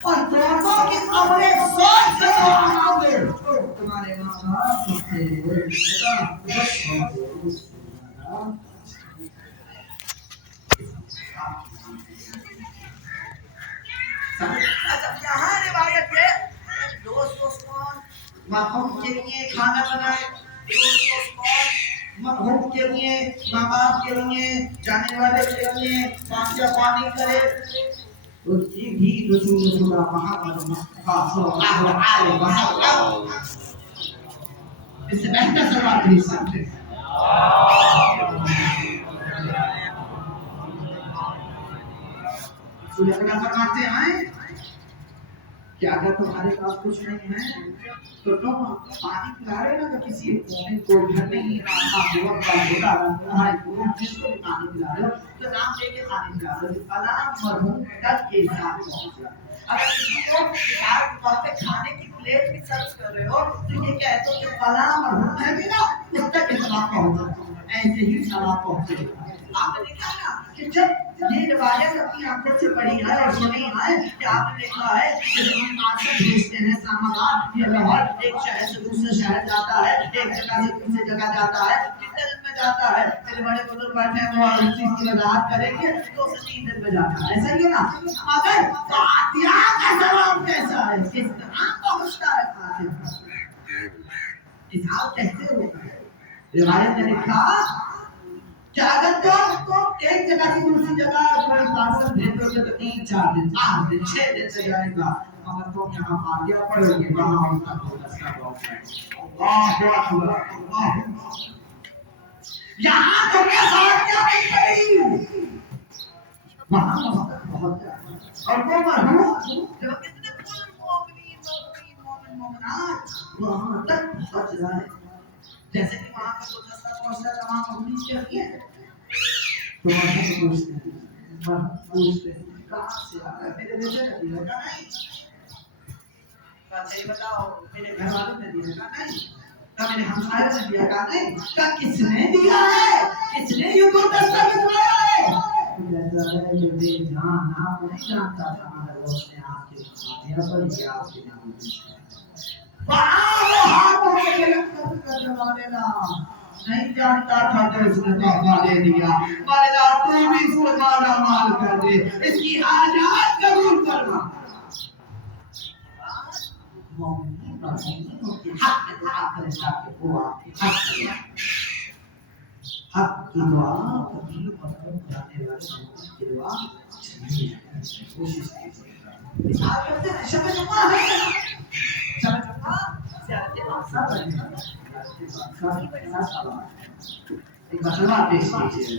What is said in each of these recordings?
اور دونوں کی قبریں سوچ سے آرام دے تمہارے ماں باپ ہوتے یہاں روایت ہے دوست کون مرحوم کے لیے کھانا بنائے دوست کون مرحوم کے لیے ماں باپ کے لیے جانے والے کے لیے پانی کرے یہ بھی رسول خدا محمد مصطفیٰ صلی اللہ علیہ وسلم اس سے بہتر سوال نہیں سکتے رسول اللہ فرماتے ہیں کہ اگر تمہارے پاس کچھ نہیں ہے تو تم پانی پلا رہے نا کسی مومن کو گھر نہیں رہا ہوا کا ہوتا ہے وہ جس کو پانی پلا رہے ہو تو نام لے کے پانی پلا رہے ہو فلاں مرحوم تک کے ساتھ پہنچ جائے اگر کسی کو کتاب وہاں پہ کھانے کی پلیٹ بھی سرچ کر رہے ہو تو یہ کہتے ہو کہ فلاں مرحوم ہے بھی نا اس تک ثواب پہنچ جائے ایسے ہی ثواب پہنچے آپ نے دیکھا نا کہ جب یہ روایت اپنی آنکھوں سے پڑھی ہے اور سنی ہے کہ آپ نے دیکھا ہے کہ جب ہم پارسل بھیجتے ہیں سامان یہ لاہور ایک شہر سے دوسرے شہر جاتا ہے ایک جگہ سے دوسری جگہ جاتا ہے کتنے دن میں جاتا ہے میرے بڑے بزرگ بیٹھے ہیں وہ اس چیز کی وضاحت کریں گے 2 سے 3 دن میں جاتا ہے ایسا ہی ہے نا مگر فاتحہ کا ثواب کیسا ہے کس طرح پہنچتا ہے فاتحہ اظہار کیسے ہوتا ہے روایت میں لکھا کہ اگر تو ایک جگہ سے دوسری جگہ کوئی پارسل بھیجو گے تو 3-4 دن 5 دن 6 دن سے جائے گا مگر تم یہاں فاتحہ پڑھو گے وہاں ان کا کوئی مسئلہ اللہ اکبر اللہ یہاں تم نے فاتحہ نہیں پڑھی وہاں بہت اور وہ مرحوم جو کتنے کل مومنات وہاں تک پہنچ جائے جیسے کہ وہاں کا گلدستہ پہنچتا ہے وہاں مہمانی چاہیے تو وہاں پوچھتے ہیں کہاں سے آ رہا ہے میرے بیٹے نے دیا کا نہیں بات یہ بتاؤ میرے گھر والوں نے دیا کا نہیں کیا میرے ہمسایوں نے دیا کا نہیں کیا کس نے دیا ہے کس نے یہ گلدستہ بھجوایا ہے کہتا ہے کہ بے جان آپ نہیں جانتا تھا ہمارے دوست نے آپ کے فاتحہ پڑھی کہ آپ کے نام نہیں جانتا تھا تو اس نے تحفہ دے دیا والدہ تو بھی اس کو مالا مال کر دے اس کی حاجات قبول کرنا مومنین کی حق دعا کرے تاکہ وہ آپ کی حق کی دعا کبھی مطلب جانے والے مومن کی دعا نہیں ہے کوشش کیجیے آپ کرتے ہیں شب جمعہ ہے شب جمعہ ایک مسئلہ پیش کیجیے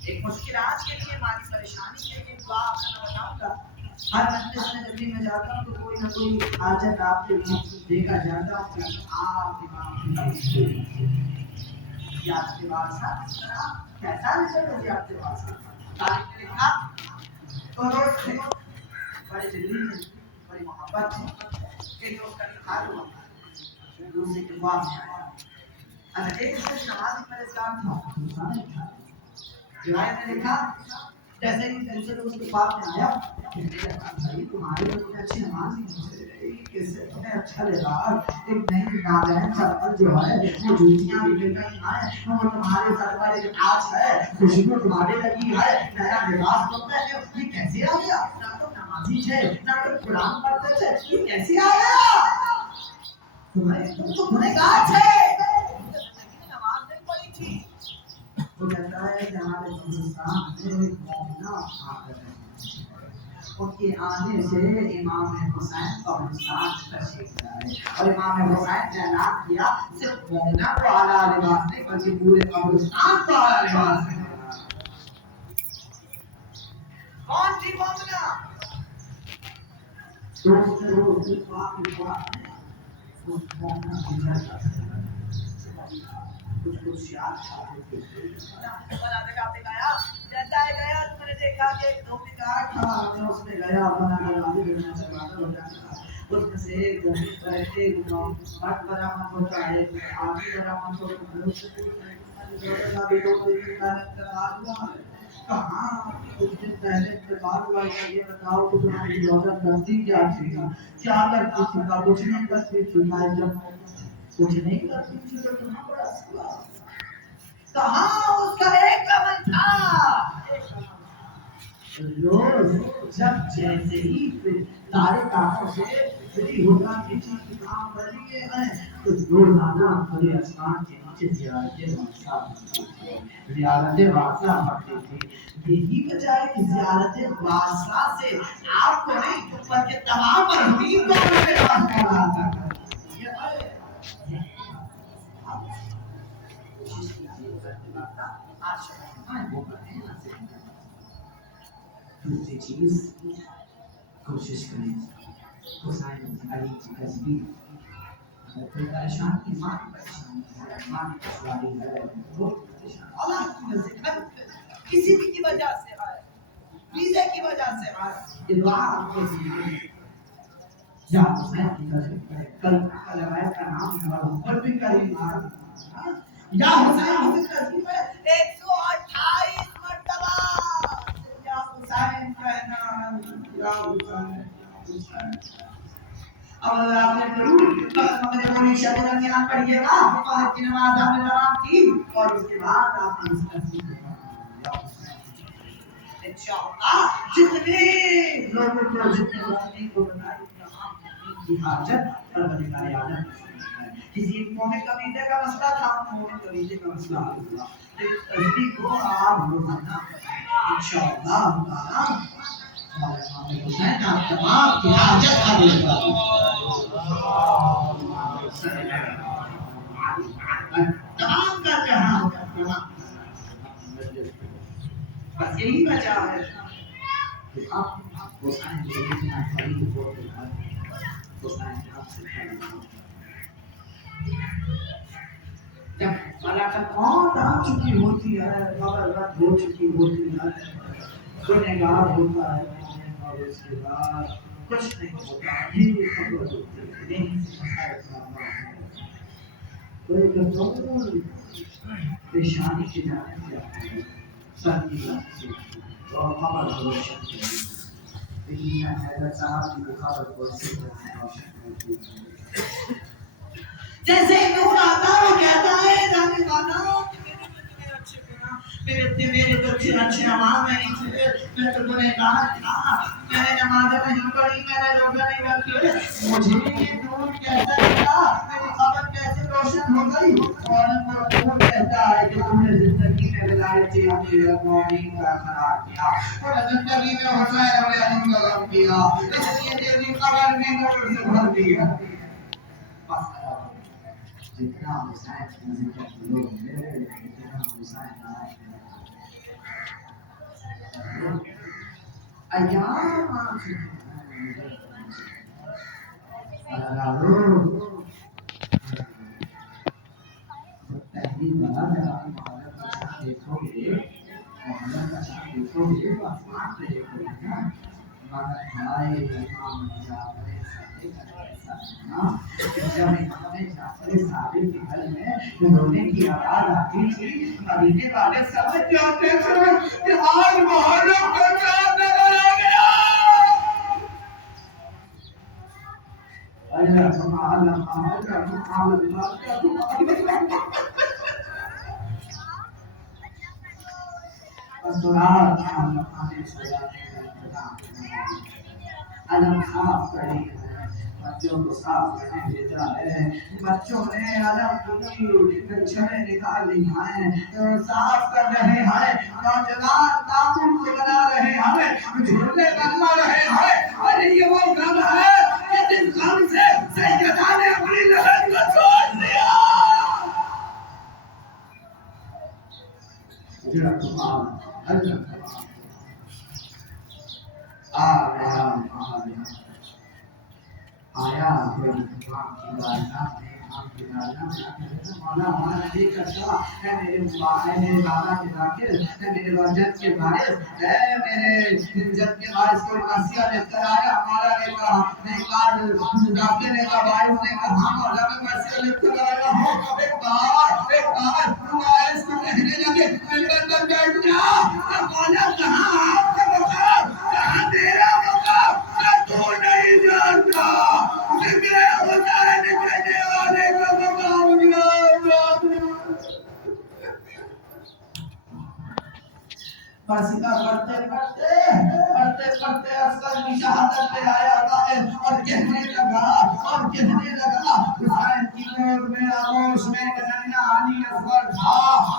ایک مشکلات کے لیے مالی پریشانی کے لیے دعا آپ کو بتاؤں گا ہر مجلس میں جب بھی میں جاتا ہوں تو کوئی نہ کوئی حاجت آپ کے لیے دیکھا جاتا ہوں کہ آپ کے واسطہ کیسا رزلٹ ہوگی آپ کے واسطہ تاریخ نے لکھا تو روز تھے بڑے جلدی تھے بڑی محبت تھی ایک روز کا انتقال ہوا دوسرے کے بعد میں آیا اگر ایک سے نماز پریشان تھا روایت نے لکھا جیسے ہی دوسرے روز کے بعد میں آیا بھائی تمہارے تو اچھی نماز ہی کیسے تمہیں اچھا لباس ایک نئی نالین چپل جو ہے وہ جوتیاں بھی لے کر آئے وہ تمہارے سر پر ایک تاج ہے خوشبو تمہارے لگی ہے نیا لباس تم پہنے ہو یہ کیسے آ گیا نہ تو نمازی تھے نہ تو قرآن پڑھتے تھے یہ کیسے آ گیا تم تو گنہگار تھے نماز نہیں پڑھی تھی وہ کہتا ہے کہ ہمارے ہندوستان میں ایک مومنہ ان کے آنے سے امام حسین کا ہندوستان تشریف لائے اور امام حسین نے اعلان کیا صرف مومنہ کو اعلیٰ لباس نہیں بلکہ پورے قبرستان کو اعلیٰ لباس نہیں کون تھی مومنہ؟ دوست پاک کچھ یاد بنا دکھاتے گیا جنڈائے گیا تو میں نے دیکھا کہ ایک دھوپیدار تھا اس نے گیا بنا دروازے دینا چلاتا ہوتا اس میں سے ایک مرد برآمد ہوتا ہے آدمی برآمد ہوتا ہے اس سے کہاں کچھ دن پہلے انتقال ہوا ہے یہ بتاؤ کہ تمہاری عورت کرتی کیا تھی کیا کرتی تھی کچھ نہیں کرتی تھی جب کچھ نہیں کرتی تھی تو کہاں پر اسکلا کہاں اس کا ایک عمل تھا روز جب جیسے ہی تارے کانوں سے فری ہوتا کسی کی کام کر لیے ہیں تو روزانہ بڑے آسمان کے نیچے زیارت واسطہ پڑھتے تھے یہی وجہ ہے کہ زیارت واسطہ سے آپ کو نہیں بلکہ تمام مرحومین کو اپنے پاس پڑھا آتا ہے دوسری چیز کوشش کریں حسین علی کی تصویر اگر کوئی پریشان کی ماں کی پریشانی ہے ماں کی دشواری ہے وہ پریشان اللہ کی وجہ سے کسی بھی کی وجہ سے آئے ویزے کی وجہ سے آئے یہ دعا آپ کے ذریعے یا حسین کی تصویر کل روایت کا نام ہے اوپر بھی کریں یا حسین کی تصویر ہے 128 مرتبہ یا حسین کہنا یا حسین اب آپ نے ضرور مقدمہ پوری شب رمضان پڑھیے گا فجر کی نماز آپ نے تمام کی اور اس کے بعد آپ نے اس تصویر انشاءاللہ جتنے لوگوں کو جتنے مومنین کو بتائی تمام کی حاجت پروردگار عالم کسی ایک مومن قبیلے کا مسئلہ تھا مومن قبیلے کا مسئلہ حل ہوا تصویر کو آپ روزانہ انشاءاللہ تعالی حسین آپ تمام کی حاجت حل ہوگا تمام کا جہاں ہوگا بس یہی وجہ ہے کہ آپ حسین کے اتنا قریب ہوتے ہیں حسین آپ سے قریب جب ملاقات موت آ چکی ہوتی ہے قبر رد ہو چکی ہوتی ہے گنہگار ہوتا ہے اور اس کے بعد کچھ نہیں ہوتا یہ خبر ہوتی ہے نہیں کوئی کنٹرول پیشانی کی جانب سے آتی ہے سر کی جانب سے اور خبر روشن ہوتی ہے لیکن حیدر صاحب کی خبر روشن ہوتی ہے جیسے نور آتا وہ کہتا ہے جانے والا میرے بچے اچھے عوام نہیں تھے میں تو گنہگار تھا میں نے نمازیں نہیں پڑھی میں نے روزہ نہیں رکھے مجھے یہ نور کیسا ملا میری خبر کیسے روشن ہو گئی اور نور کہتا ہے کہ تم نے زندگی میں ولایت امیر المومنین کا اقرار کیا اور زندگی میں حسین علیہ السلام کا غم کیا اس لیے تیری خبر میں نور سے بھر دیا بس جتنا حسین کی ذکر کرو اتنا حسین آئے ایام آ چکے ہیں تحریر بنا جب آپ محرم کا چاند دیکھو گے محرم کا چاند دیکھو گے تو آسمان پہ دیکھو گے نا مگر ہمارے امام جعفر جب امام جعفر صادق کے گھر میں رونے کی آواز آتی تھی مدینے والے سمجھ جاتے تھے کہ آج محرم کا چاند نظر آ گیا علم صاف کری بچوں کو صاف کرنے بھیجا ہے بچوں نے علم کی چھڑے نکال لی ہیں صاف کر رہے ہیں نوجوان تعاون کو بنا رہے ہیں جھولے بنوا رہے ہیں اور یہ وہ غم ہے کہ جس غم سے سیدہ نے اپنی لہر کو چھوڑ دیا آیا کوئی امام کی بارگاہ میں مولا مولا نبی کا شاہ اے میرے بابا کے ذاکر اے میرے وجد کے بارث اے میرے جد کے بارث کوئی مسیح لے کر آیا مولا نے کہا ایک بار ذاکر نے کہا بارث نے کہا مولا میں مسیح لے کر آیا ہوں ایک بار بارث کو کہنے لگے میرے اندر بیٹھ جا مولا کہاں آپ کا مقام کہاں تیرا مقام تو نہیں جانتا ذکر حسین کہنے والے کا مقام فاسقہ پڑھتے اصغر کی شہادت پہ آیا اور کہنے لگا حسین کی گود میں آغوش میں ننھا علی اصغر تھا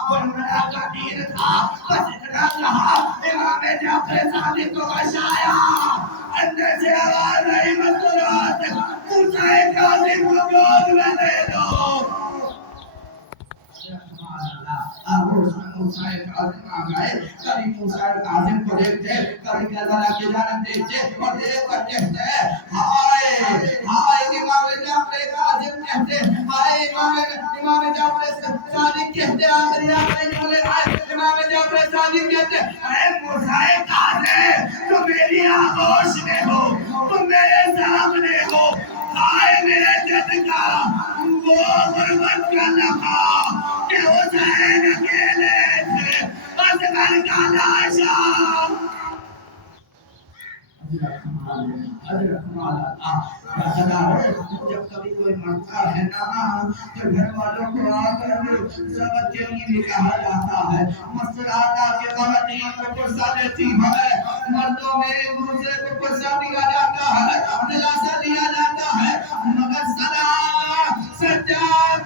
اور بڑا قدیر تھا بس اتنا کہا امام جعفر صادق کو بشایا اندر سے آواز آئی مسکرات موسیٰ کاظم کو گود میں دے دو موسیٰ کاظم آ گئے کبھی موسیٰ کاظم کو دیکھتے کبھی کربلا کی جانب دیکھتے اور دیکھ کر کہتے ہائے امام جعفر کاظم کہتے ہائے امام جعفر صادق کہتے آخری بولے امام جعفر صادق کہتے اے موسیٰ کاظم تم میری آغوش میں ہو تم میرے سامنے ہو ہائے میرے جد کا وہ غربت کا لمحہ کہ حسین اکیلے تھے اصغر کا لاشا جب کبھی کوئی مرتا ہے نا تو گھر والوں کو آ کر سبق کے لیے بھی کہا جاتا ہے مسئلات کے خواتین کو پرسا دیتی ہے مردوں میں ایک دوسرے کو پرسا دیا جاتا ہے دلاسا دیا جاتا ہے مگر صدا سجاد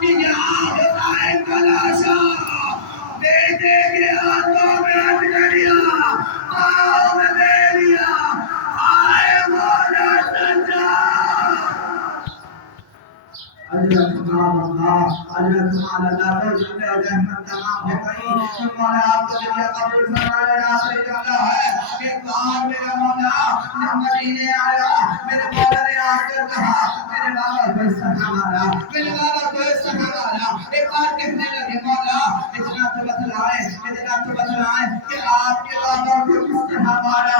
کہ یہاں حسین کا لاشا بیٹے کے ہاتھوں میں اجگریا پاؤں میں بیڑیا آئے مولا سجاد حضرت اللہ روزہ رحمت تمام ہو گئی مولا آپ کو دنیا قبول فرمائے آخری جملہ ہے کہ کار میرا مولا جب مدینے آیا میرے مولا نے آ کر کہا میرے بابا کو اس طرح مارا ایک بار کہنے لگے مولا اتنا تو بتلائیں کہ آپ کے بابا کو کس طرح مارا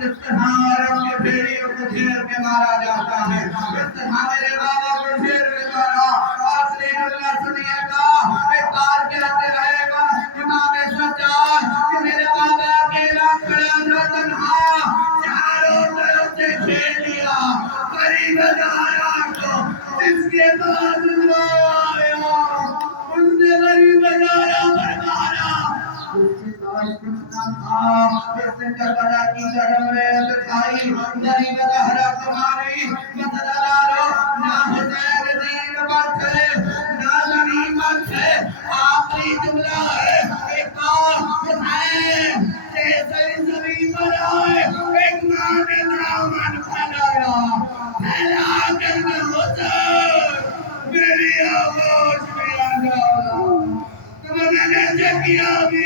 جس طرح عرب کے بھیڑیوں کو گھیر میں مارا جاتا ہے اس طرح میرے بابا کو گھیر میں آخری جملہ سنیے گا ایک بار کہتے رہے گا امام سجاد کہ میرے بابا اکیلا کھڑا تھا تنہا چاروں طرف سے گھیر لیا قریب دارا کو اس کے بعد آیا اس نے غریب دارا پر مارا اس کے بعد کچھ نہ تھا اس نے کربلا کی جگہ میں دکھائی غریب دارا کو ماری مثلا لارو نہ حسین دین بات ہے نہ زمین بات ہے آخری جملہ ہے ایک بار حسین جیسے زمین پر آئے ایک ماں نے دامن پھیلایا پھیلا کر میں حسین میری آواز میں آ جاؤ تم نے جیسے کیا بھی